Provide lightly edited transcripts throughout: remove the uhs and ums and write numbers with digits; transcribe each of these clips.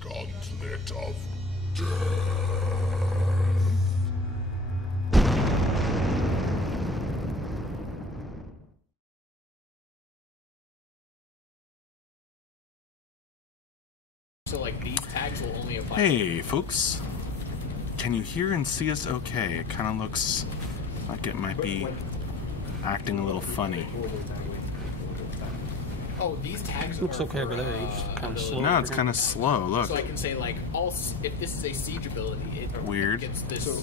Gauntlet of Death. So like these tags will only apply. Hey folks, can you hear and see us okay? It kind of looks like it might be acting a little funny. Oh, these tags looks are okay over there. It's kind of slow. No, it's kind of slow. Look. So I can say like if this is a siege ability, it Weird. gets this. So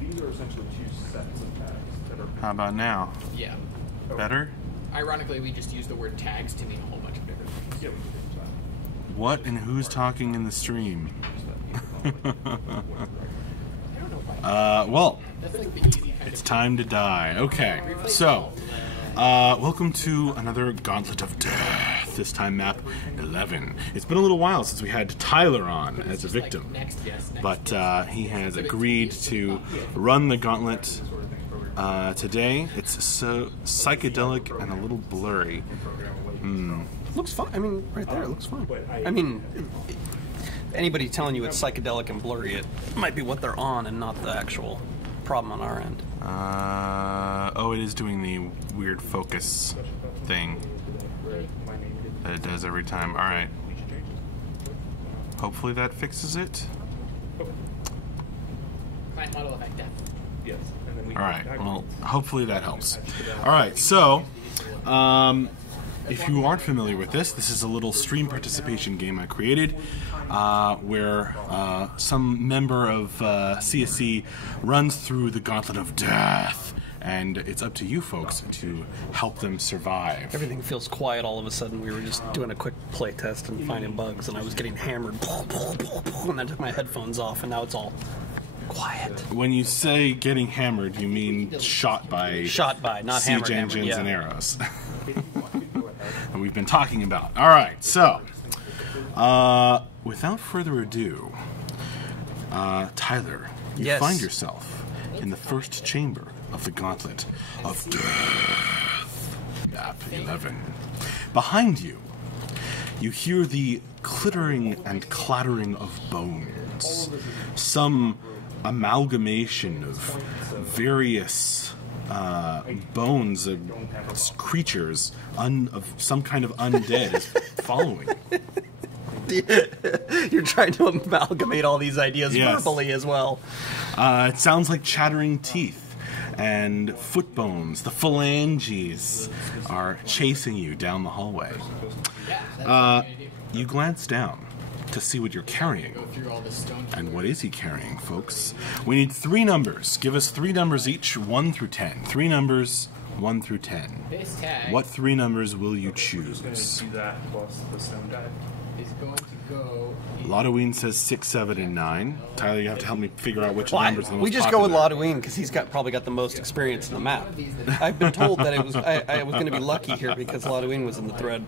these are essentially two sets of tags that are. How about now? Yeah. Better? Ironically, we just use the word tags to mean a whole bunch of different things. Yeah, we can do that. What and who's talking in the stream? I don't know if I. Well, That's like the easy kind it's of. time to die. Okay, so, welcome to another Gauntlet of Death. This time map 11. It's been a little while since we had Tyler on as a victim, but he has agreed to run the gauntlet today. It's so psychedelic and a little blurry. Looks fun. I mean, right there, it looks fun. I mean, anybody telling you it's psychedelic and blurry, it might be what they're on and not the actual problem on our end. Oh, it is doing the weird focus thing that it does every time. Alright. Hopefully that fixes it. Client model effect death. Yes. And then we Alright, well, hopefully that helps. Alright, so, if you aren't familiar with this, this is a little stream participation game I created where some member of CSC runs through the Gauntlet of Death, and it's up to you folks to help them survive. Everything feels quiet all of a sudden. We were just doing a quick play test and finding bugs, and I was getting hammered, and I took my headphones off, and now it's all quiet. When you say getting hammered, you mean shot by not siege hammered, engines yeah. and arrows. That we've been talking about. All right, so without further ado, Tyler, you Yes. find yourself in the first chamber of the Gauntlet of Death. Map 11. Behind you, you hear the clittering and clattering of bones. Some amalgamation of various bones of creatures of some kind of undead is following. You're trying to amalgamate all these ideas Yes. verbally as well. It sounds like chattering teeth and foot bones. The phalanges are chasing you down the hallway. You glance down to see what you're carrying. Go through all this stone. And what is he carrying, folks? We need 3 numbers. Give us 3 numbers each, 1 through 10. 3 numbers, 1 through 10. This tag What 3 numbers will you Just going choose? to do that plus the stone guy. is going to go. Lotoween says 6, 7, and 9. Tyler, you have to help me figure out which numbers are the most We just go with popular. Lotoween because he's probably got the most experience in the map. I've been told that I was going to be lucky here because Lotoween was in the thread.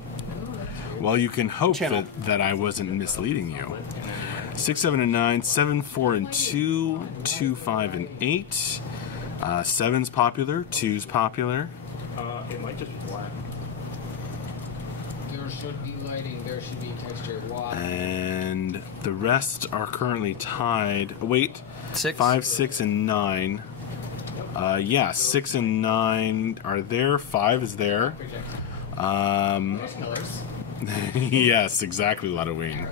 Well, you can hope Channel. that I wasn't misleading you. 6, 7, and 9. 7, 4, and 2. 2, 5, and 8. 7's popular. 2's popular. It might just be black. There should be lighting. There should be texture. Why? And the rest are currently tied. Wait. 6. 5, 6, and 9. Yeah, 6 and 9 are there. 5 is there. Colors. Yes, exactly, Lotoween.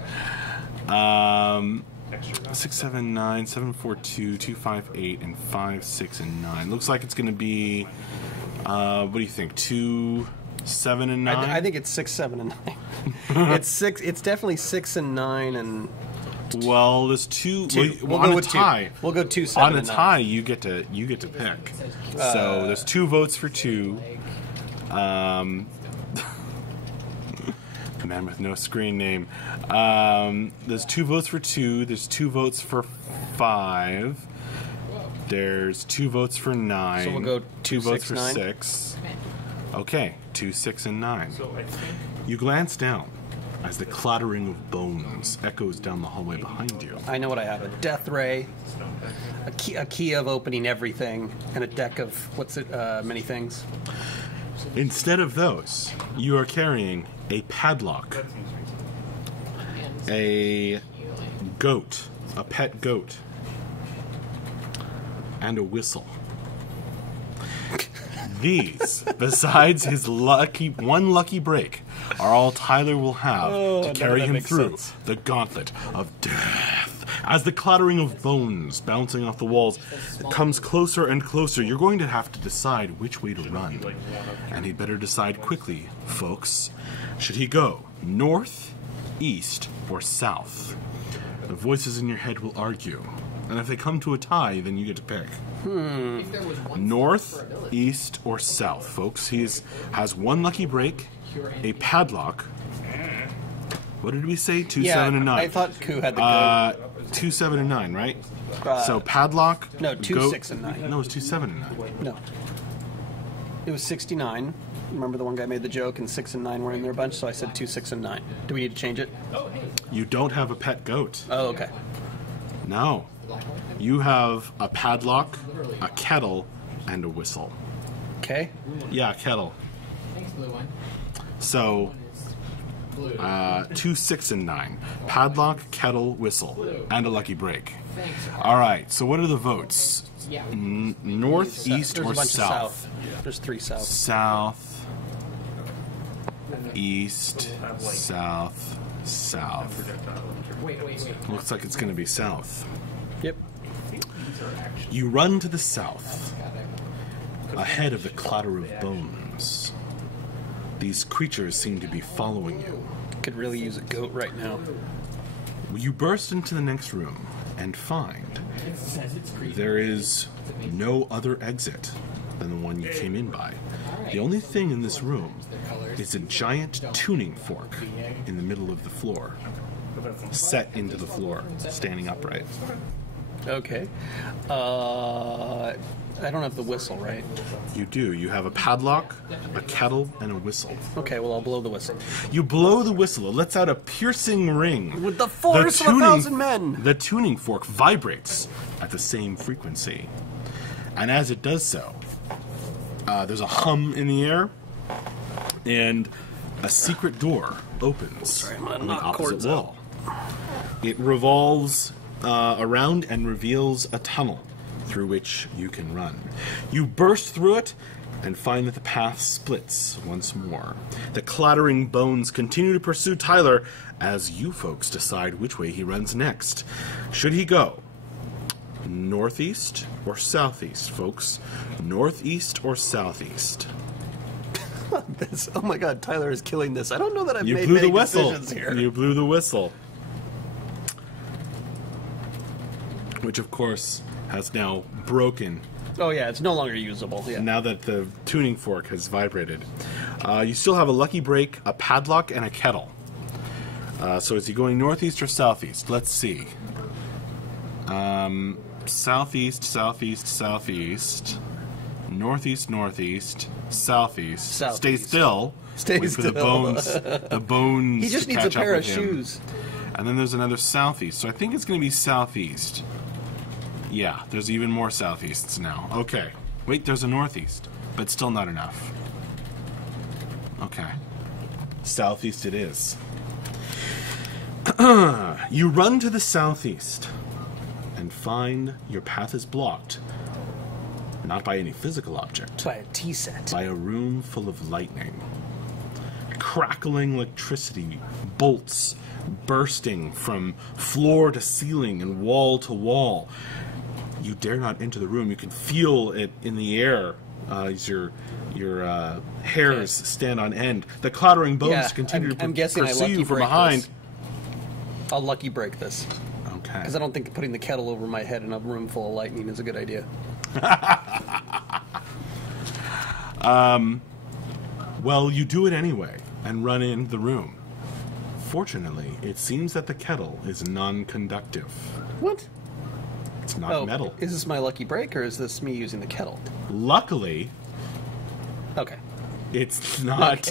6, 7, 9, 7, 4, 2, 2, 5, 8, and 5, 6, and 9. Looks like it's going to be, what do you think, 2, 7, and 9? I think it's 6, 7, and 9. It's 6. It's definitely 6 and 9 and. Well, there's 2. 2. We'll on go a with tie. 2. We'll go 2, 7, On a and 9. tie, you get to pick. So there's 2 votes for 2. The man with no screen name. There's 2 votes for 2. There's 2 votes for 5. There's 2 votes for 9. So we'll go 2 votes 6, for 9. 6. Okay, 2, 6, and 9. So I think You glance down as the clattering of bones echoes down the hallway behind you. I know what I have: a death ray, a key of opening everything, and a deck of many things. Instead of those, you are carrying a padlock, a goat, a pet goat, and a whistle. These, besides his one lucky break, are all Tyler will have to carry him through the Gauntlet of Death. As the clattering of bones bouncing off the walls comes closer and closer, you're going to have to decide which way to run. And he'd better decide quickly, folks. Should he go north, east, or south? The voices in your head will argue. And if they come to a tie, then you get to pick. North, east, or south, folks. He has one lucky break, a padlock. What did we say? 2, 7, and 9. I thought Ku had the goat. 2, 7, and 9, right? So padlock. No, 2, goat, 6, and 9. No, it was 2, 7, and 9. No. It was 69. Remember the one guy made the joke, and 6 and 9 were in their bunch, so I said 2, 6, and 9. Do we need to change it? You don't have a pet goat. Oh, okay. No. You have a padlock, a kettle, and a whistle. Okay. Yeah, kettle. So, 2, 6, and 9. Padlock, kettle, whistle, and a lucky break. All right, so what are the votes? North, east, There's or a bunch south? Of south? There's 3 south. South, east, south, south. Looks like it's going to be south. Yep. You run to the south, ahead of the clatter of bones. These creatures seem to be following you. Could really use a goat right now. You burst into the next room and find there is no other exit than the one you came in by. The only thing in this room is a giant tuning fork in the middle of the floor, set into the floor, standing upright. Okay. I don't have the whistle, right? You do. You have a padlock, a kettle, and a whistle. Okay, well, I'll blow the whistle. You blow the whistle. It lets out a piercing ring. With the force of 1,000 men! The tuning fork vibrates at the same frequency. And as it does so, there's a hum in the air, and a secret door opens Sorry, I'm gonna on the knock opposite cords wall. It revolves around and reveals a tunnel through which you can run. You burst through it and find that the path splits once more. The clattering bones continue to pursue Tyler as you folks decide which way he runs next. Should he go northeast or southeast, folks? Northeast or southeast? Oh my god, Tyler is killing this. I don't know that I've You made blew many the whistle. decisions here. You blew the whistle. Which, of course, has now broken. Oh yeah, it's no longer usable. Yeah. Now that the tuning fork has vibrated. You still have a lucky break, a padlock, and a kettle. So is he going northeast or southeast? Let's see. Southeast, southeast, southeast. Northeast, northeast. Southeast. Southeast. Stay still. Stay Wait for still. the bones He just to needs a catch up pair of with him. shoes. And then there's another southeast. So I think it's going to be southeast. Yeah, there's even more southeasts now. Okay. Wait, there's a northeast. But still not enough. Okay. Southeast it is. You run to the southeast and find your path is blocked. Not by any physical object. By a tea set. By a room full of lightning. Crackling electricity, bolts bursting from floor to ceiling and wall to wall. You dare not enter the room. You can feel it in the air as your hairs stand on end. The clattering bones continue I'm to guessing I pursue lucky you from break behind. this. I'll lucky break this. Okay. Because I don't think putting the kettle over my head in a room full of lightning is a good idea. Well, you do it anyway and run in the room. Fortunately, it seems that the kettle is non-conductive. What? It's not metal. Is this my lucky break, or is this me using the kettle? Luckily, Okay. It's not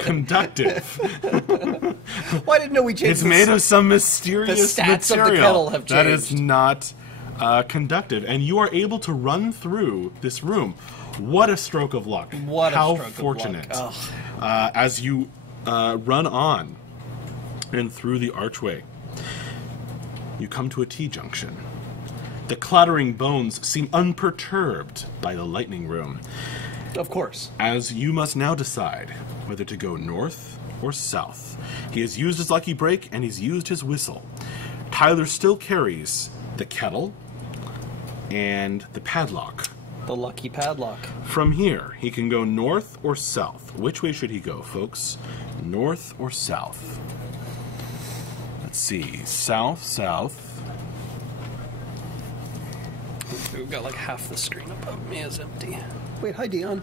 conductive. Well, I didn't know we changed. It's made of some mysterious the stats material of the kettle have that is changed. not conductive, and you are able to run through this room. What a stroke of luck! What a How stroke fortunate! of luck. As you run on and through the archway, you come to a T-junction. The clattering bones seem unperturbed by the lightning room, Of course. as you must now decide whether to go north or south. He has used his lucky break, and he's used his whistle. Tyler still carries the kettle and the padlock. The lucky padlock. From here, he can go north or south. Which way should he go, folks? North or south? Let's see. South, south. We've got like half the screen above me is empty. Wait, hi Dion.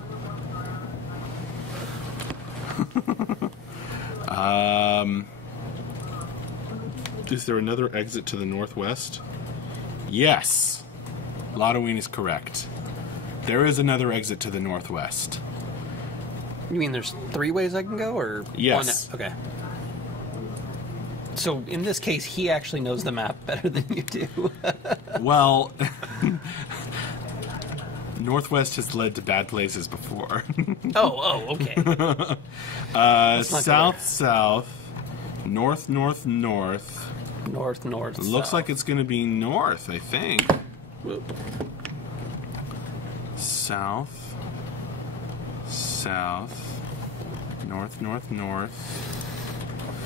Is there another exit to the northwest? Yes. Lotoween is correct. There is another exit to the northwest. You mean there's 3 ways I can go, or Yes. one? Okay. So in this case, he actually knows the map better than you do. Well, northwest has led to bad places before. Okay. South, not south, north, north, north. North, north. Looks south. like it's going to be north, I think. South, south, north, north, north.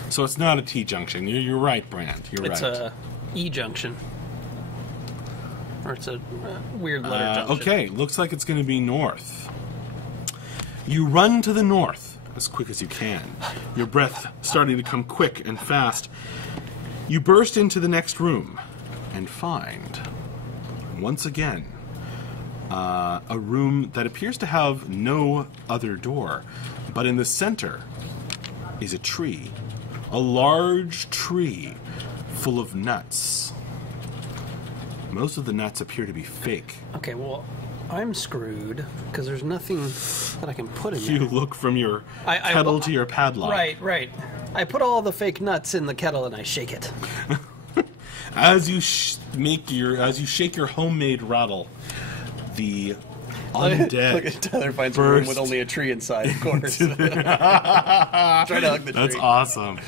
So it's not a T-junction. You're right, Brand. You're It's right. a E junction, or it's a weird letter junction. Okay, looks like it's going to be north. You run to the north as quick as you can, your breath starting to come quick and fast. You burst into the next room and find, once again, a room that appears to have no other door, but in the center is a tree. A large tree full of nuts. Most of the nuts appear to be fake. Okay, well, I'm screwed because there's nothing that I can put in You there. look from your I- kettle to your padlock. Right. I put all the fake nuts in the kettle and I shake it. As you shake your homemade rattle, the undead Look at Tyler finds a burst room with only a tree inside, of course. Try to hug the tree. That's awesome.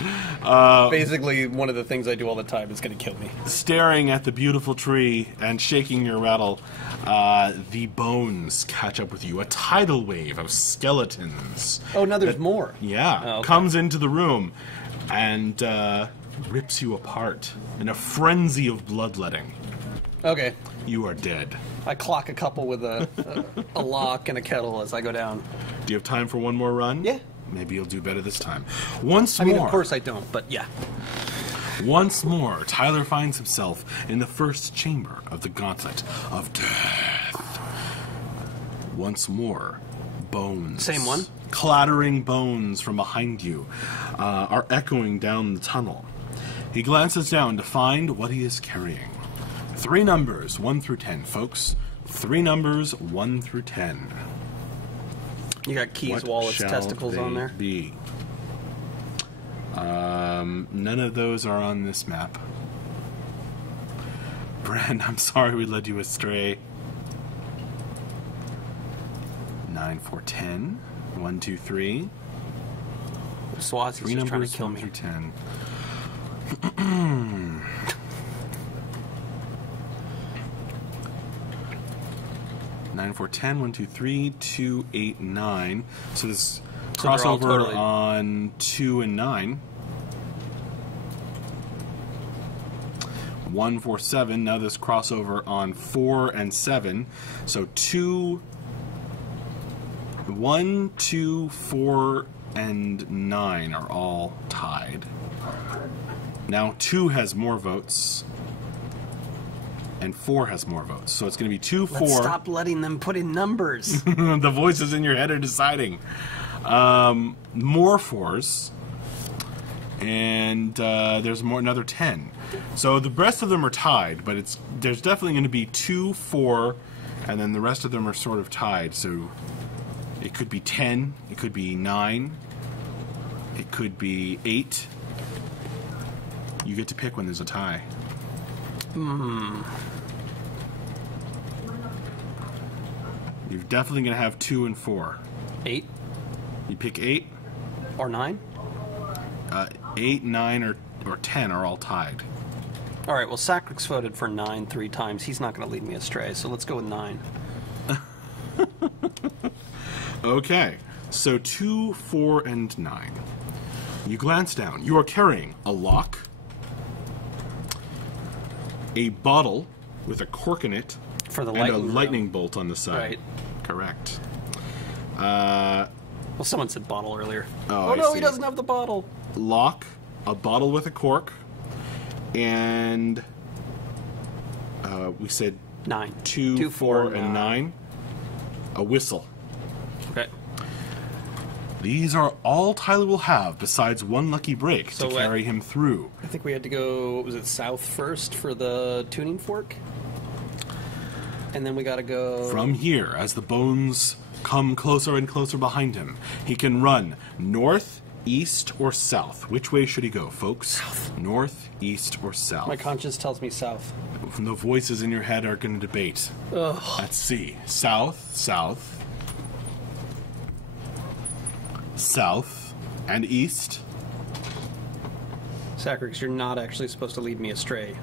Basically, one of the things I do all the time is going to kill me. Staring at the beautiful tree and shaking your rattle, the bones catch up with you. A tidal wave of skeletons. Oh, now there's more. Yeah, Oh, okay. comes into the room and rips you apart in a frenzy of bloodletting. Okay. You are dead. I clock a couple with a lock and a kettle as I go down. Do you have time for one more run? Yeah. Maybe you'll do better this time. Once I more. mean, of course I don't, but yeah. Once more, Tyler finds himself in the first chamber of the Gauntlet of Death. Once more, bones. Same one? Clattering bones from behind you are echoing down the tunnel. He glances down to find what he is carrying. 3 numbers, 1 through 10, folks. 3 numbers, 1 through 10. You got keys, What wallets, shall testicles on they there. be? None of those are on this map. Brand, I'm sorry we led you astray. 9, 4, 10. 1, 2, 3. Swat's 3 just trying to numbers, kill 1 me. through 10. 9, 4, 10, 1, 2, 3, 2, 8, 9. So this So they're all crossover totally- on 2 and 9. 1, 4, 7. Now this crossover on 4 and 7. So 1, 2, 4, and 9 are all tied. Now 2 has more votes. And 4 has more votes. So it's going to be 2, 4. Let's stop letting them put in numbers. The voices in your head are deciding. More 4s. And there's another 10. So the rest of them are tied, but there's definitely going to be 2, 4, and then the rest of them are sort of tied. So It could be 10. It could be 9. It could be 8. You get to pick when there's a tie. You're definitely going to have 2 and 4. 8 You pick 8. or 9? 8, 9, or 10 are all tied. All right, well, Sacrix voted for 9 3 times. He's not going to lead me astray, so let's go with 9. Okay, so 2, 4, and 9. You glance down. You are carrying a lock, a bottle with a cork in it, For the and a lightning lightning bolt on the side. Right. Correct. Well, someone said bottle earlier. Oh, I no, see. he doesn't have the bottle. Lock, a bottle with a cork, and we said 9. 2, 4, and 9. A whistle. Okay. These are all Tyler will have besides one lucky break So to what- carry him through. I think we had to go, was it south first for the tuning fork? And then we got to go... From here, as the bones come closer and closer behind him, he can run north, east, or south. Which way should he go, folks? South. North, east, or south? My conscience tells me south. The voices in your head are going to debate. Ugh. Let's see. South, south, south, and east. Sacrix, you're not actually supposed to lead me astray.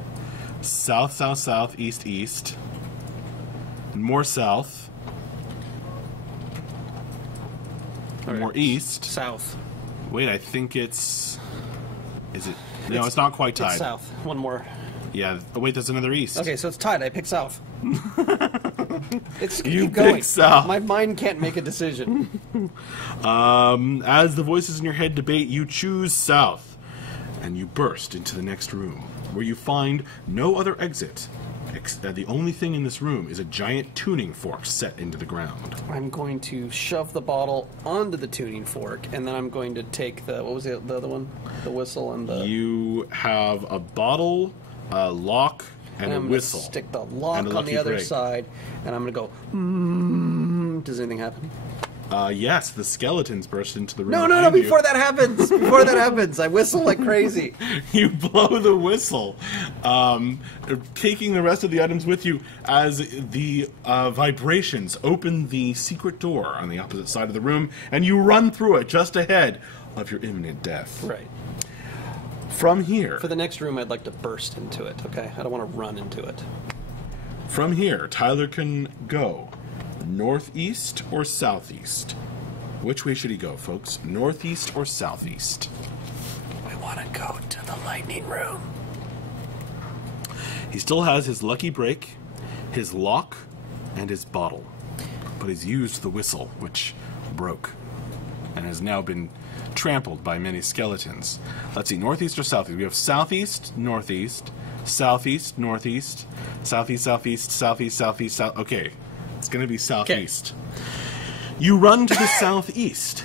South, south, south, east, east. More south. More east. South. Wait, I think it's... Is it... No, it's not quite tied. It's south. One more. Yeah. Oh, wait, there's another east. Okay, so it's tied. I pick south. It's You keep going. pick south. My mind can't make a decision. As the voices in your head debate, you choose south. And you burst into the next room, where you find no other exit. The only thing in this room is a giant tuning fork set into the ground. I'm going to shove the bottle onto the tuning fork, and then I'm going to take the... What was the other one? The whistle and the... You have a bottle, a lock, and a I'm whistle. Gonna stick the lock and a on the lucky other break. side, and I'm going to go... Does anything happen? Yes, the skeletons burst into the room. No, behind you. before that happens! Before that happens, I whistle like crazy. You blow the whistle, taking the rest of the items with you as the vibrations open the secret door on the opposite side of the room, and you run through it just ahead of your imminent death. Right. From here, For the next room, I'd like to burst into it, okay? I don't want to run into it. from here, Tyler can go northeast or southeast. Which way should he go, folks? Northeast or southeast? I want to go to the lightning room. He still has his lucky break, his lock, and his bottle. But he's used the whistle, which broke, and has now been trampled by many skeletons. Let's see, northeast or southeast? We have southeast, northeast, southeast, northeast, southeast, southeast, southeast, southeast, south. Okay, it's going to be southeast. You run to the southeast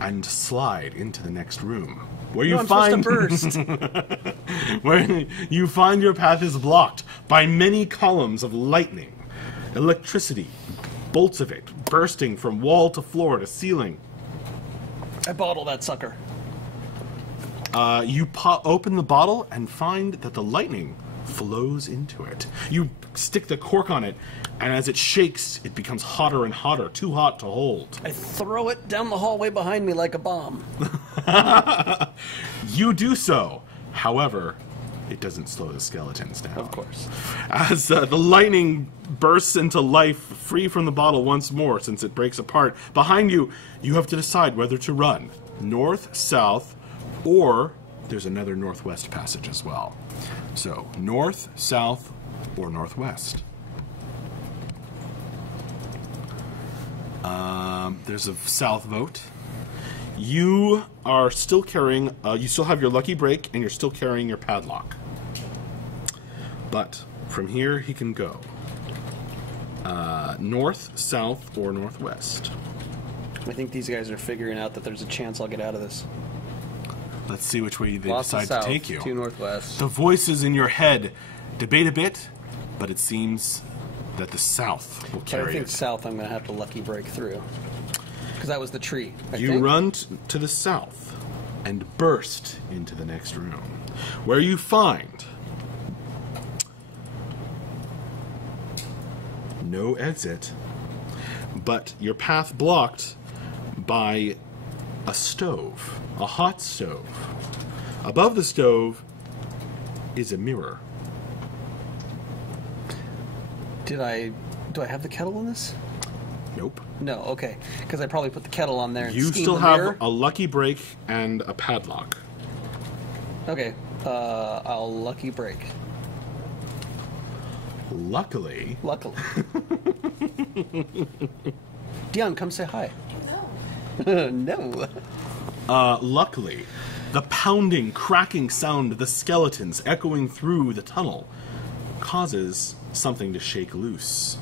and slide into the next room, where you I'm find supposed to burst. where you find your path is blocked by many columns of lightning, electricity, bolts of it bursting from wall to floor to ceiling. I bottle that sucker. You open the bottle and find that the lightning flows into it. You stick the cork on it, and as it shakes, it becomes hotter and hotter, too hot to hold. I throw it down the hallway behind me like a bomb. You do so. However, it doesn't slow the skeletons down. Of course. As the lightning bursts into life, free from the bottle once more since it breaks apart, behind you, you have to decide whether to run north, south, or there's another northwest passage as well. So, north, south, or northwest. There's a south vote. You are still carrying, you still have your lucky break, and you're still carrying your padlock. But from here, he can go north, south, or northwest. I think these guys are figuring out that there's a chance I'll get out of this. Let's see which way they Lots of decide south, to take you. 2 northwest. The voices in your head debate a bit, but it seems that the south will But carry I think it. south I'm going to have to lucky break through. that was the tree. I You think. run to the south and burst into the next room, where you find no exit, but your path blocked by a stove, a hot stove. Above the stove is a mirror. Do I have the kettle on this? Nope. No, okay. Because I probably put the kettle on there and You steamed still the have mirror. a lucky break and a padlock. Okay, I'll lucky break. Luckily, Luckily. Dion, come say hi. No. No. luckily, the pounding, cracking sound of the skeletons echoing through the tunnel causes something to shake loose.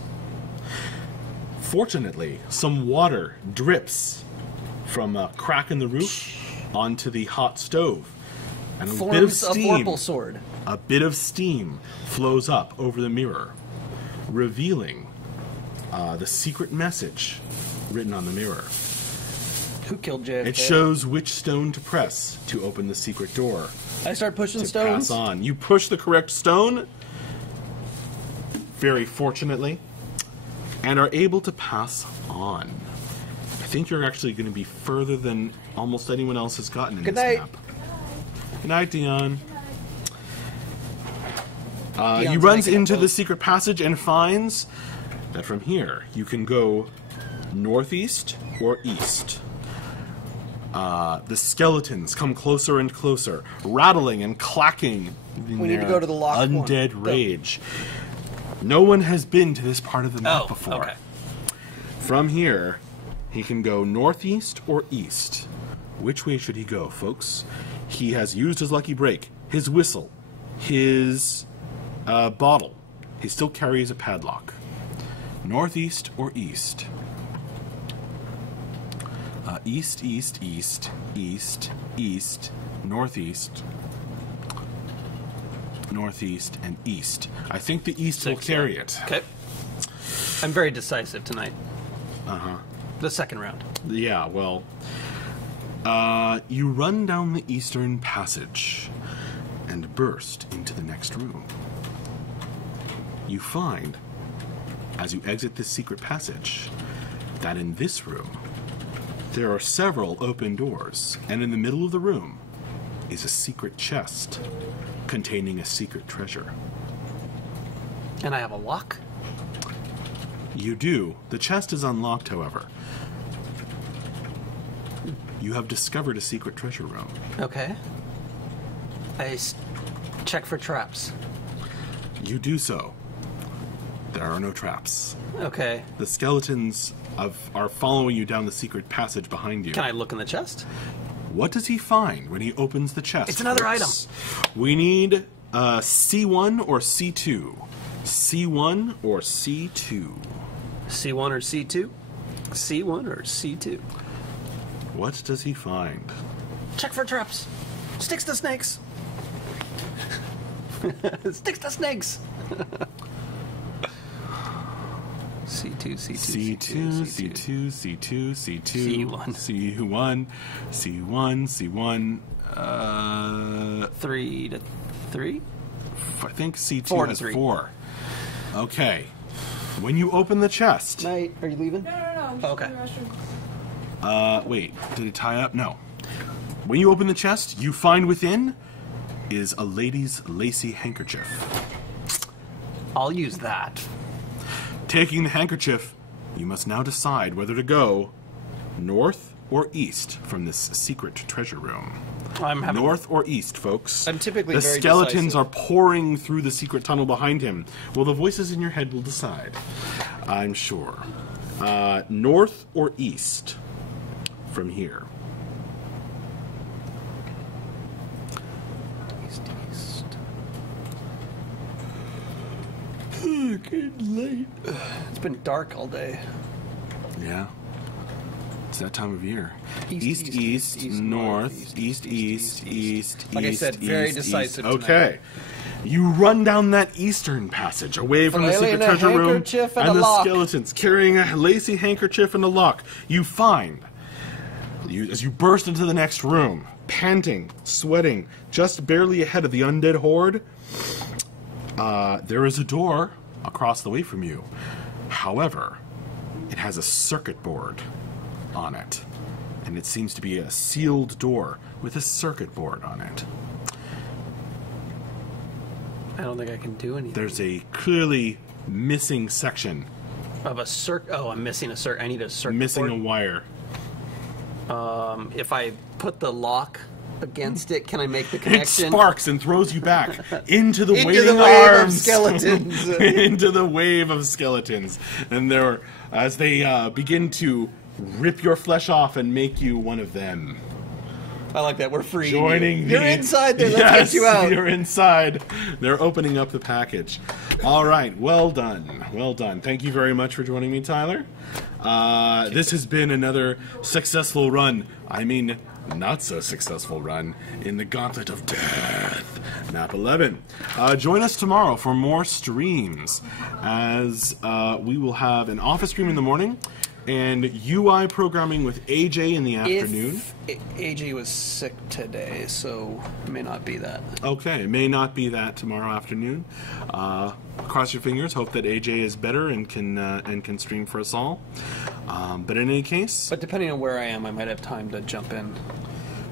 Fortunately, some water drips from a crack in the roof onto the hot stove. And a bit of Forms a steam, vorpal sword. a bit of steam flows up over the mirror, revealing the secret message written on the mirror. Who killed JFK? It shows which stone to press to open the secret door. I start pushing To stones. pass on. You push the correct stone, very fortunately, and are able to pass on. I think you're actually going to be further than almost anyone else has gotten in Good this night. map. Good night, Dion. Dion's He runs making a into boat. the secret passage and finds that from here you can go northeast or east. The skeletons come closer and closer, rattling and clacking. in We need to their go to the locked one. undead Go. rage. No one has been to this part of the map Oh, before. okay. From here, he can go northeast or east. Which way should he go, folks? He has used his lucky break, his whistle, his bottle. He still carries a padlock. Northeast or east? East, east, east, east, east, northeast, northeast, and east. I think the east will carry it. Okay. I'm very decisive tonight. The second round. Yeah, well, you run down the eastern passage and burst into the next room. You find, as you exit this secret passage, that in this room there are several open doors, and in the middle of the room is a secret chest containing a secret treasure. And I have a lock? You do. The chest is unlocked, however. You have discovered a secret treasure room. Okay. Check for traps. You do so. There are no traps. Okay. The skeletons are following you down the secret passage behind you. Can I look in the chest? What does he find when he opens the chest? It's another folks? We need C1 or C2. C1 or C2. C1 or C2? C1 or C2? What does he find? Check for traps. Sticks to snakes. Sticks to snakes. C2, C2, C2, C2, C2, C2, C1. C1, C1, C1, 3 to 3? I think C2 4 to has 3. 4. Okay. When you open the chest... Night, are you leaving? No. I'm just Okay. in the restroom. Wait, did it tie up? No. When you open the chest, you find within is a lady's lacy handkerchief. I'll use that. Taking the handkerchief, you must now decide whether to go north or east from this secret treasure room. I'm having North or east, folks. I'm typically the very skeletons decisive. are pouring through the secret tunnel behind him. Well, the voices in your head will decide, I'm sure. North or east from here? East. Getting late. It's been dark all day. Yeah. It's that time of year. East, East, north, east, Like I said, very east, decisive east. tonight. Okay. You run down that eastern passage, away from the secret Flailing a treasure room handkerchief and a the lock. skeletons, carrying a lacy handkerchief and a lock. You find As you burst into the next room, panting, sweating, just barely ahead of the undead horde, there is a door across the way from you. However, it has a circuit board on it, and it seems to be a sealed door with a circuit board on it. I don't think I can do anything. There's a clearly missing section. Of a circuit. Oh, I'm missing a circuit. I need a circuit Missing board. a wire. If I put the lock against it, can I make the It connection? sparks and throws you back into the Into waiting the wave of arms. skeletons. Into the wave of skeletons. And as they begin to rip your flesh off and make you one of them. I like that. We're free. Joining You're the- inside there. Let's Yes, get you out. You're inside. They're opening up the package. All right. Well done. Well done. Thank you very much for joining me, Tyler. This has been another successful run. I mean, not so successful run in the Gauntlet of Death, Map 11. Join us tomorrow for more streams, as we will have an office stream in the morning and UI programming with AJ in the afternoon. AJ was sick today, so it may not be that. Okay, it may not be that tomorrow afternoon. Cross your fingers. Hope that AJ is better and can stream for us all. But in any case, But depending on where I am, I might have time to jump in.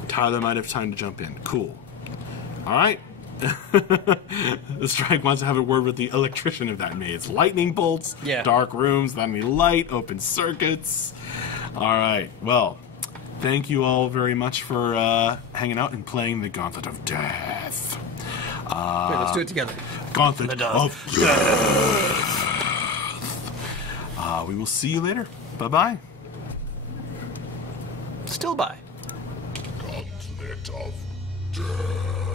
Tyler might have time to jump in. Cool. All right. The strike wants to have a word with the electrician of that maze. Lightning bolts, Yeah. dark rooms, not any light, open circuits. All right. Well, thank you all very much for hanging out and playing the Gauntlet of Death. Wait, let's do it together. Gauntlet The of Death. We will see you later. Bye-bye. Still by. Gauntlet of Death.